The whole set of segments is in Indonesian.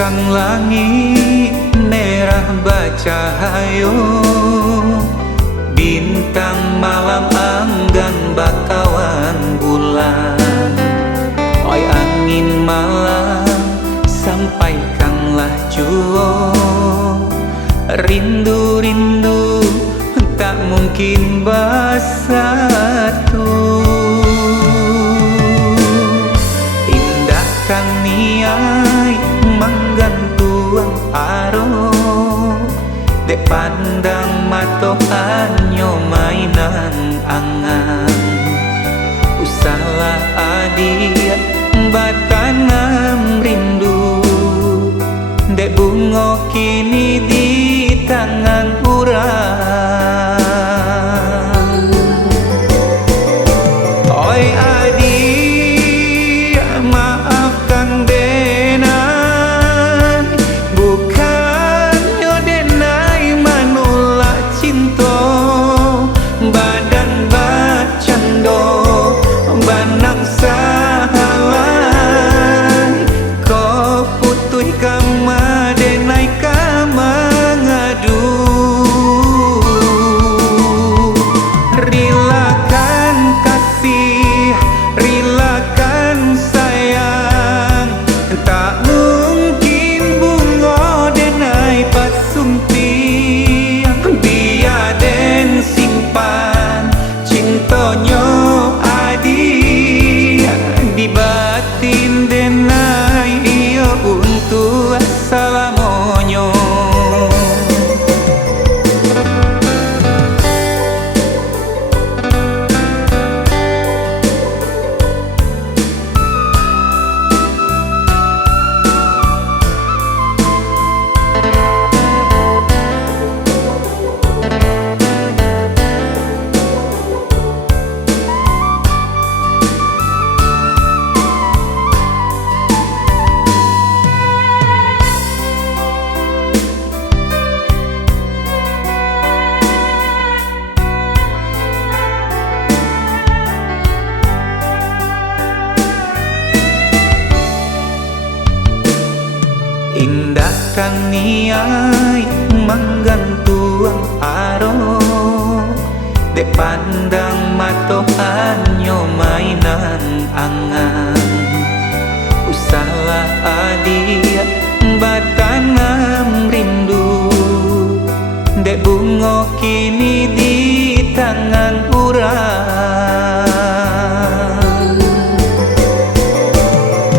Kang langit merah bercahayo, bintang malam anggan bakawan bulan. Oi angin malam sampaikanlah juo, rindu-rindu tak mungkin bersatu. Indahkan niai menggantuang aro, dek pandang mato anyo mainan angan. Usahlah adia batanam rindu, dek bungo kini di tangan urang. Oi adia maafkan denai, bukannya denai manulak cinta. Badan bacando banang sahalai, kau putui kama denai kama ngadu. Rilakan kasih, rilakan sayang, tak mungkin bunga denai pasumpiang. Biar den simpan cintonyo adi di batin denai iyo untuk salamonyo. Indahkan niai menggantuang aro, dek pandang mato anyo mainan angan. Usahlah adia batanam rindu, dek bungo kini di tangan urang.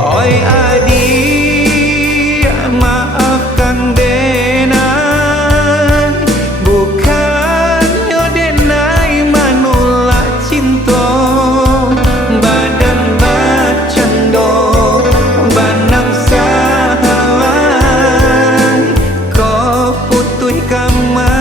Oi adia maafkan denai, bukannya denai manulak cinta. Badan bacando banang sahalai, kau putui kama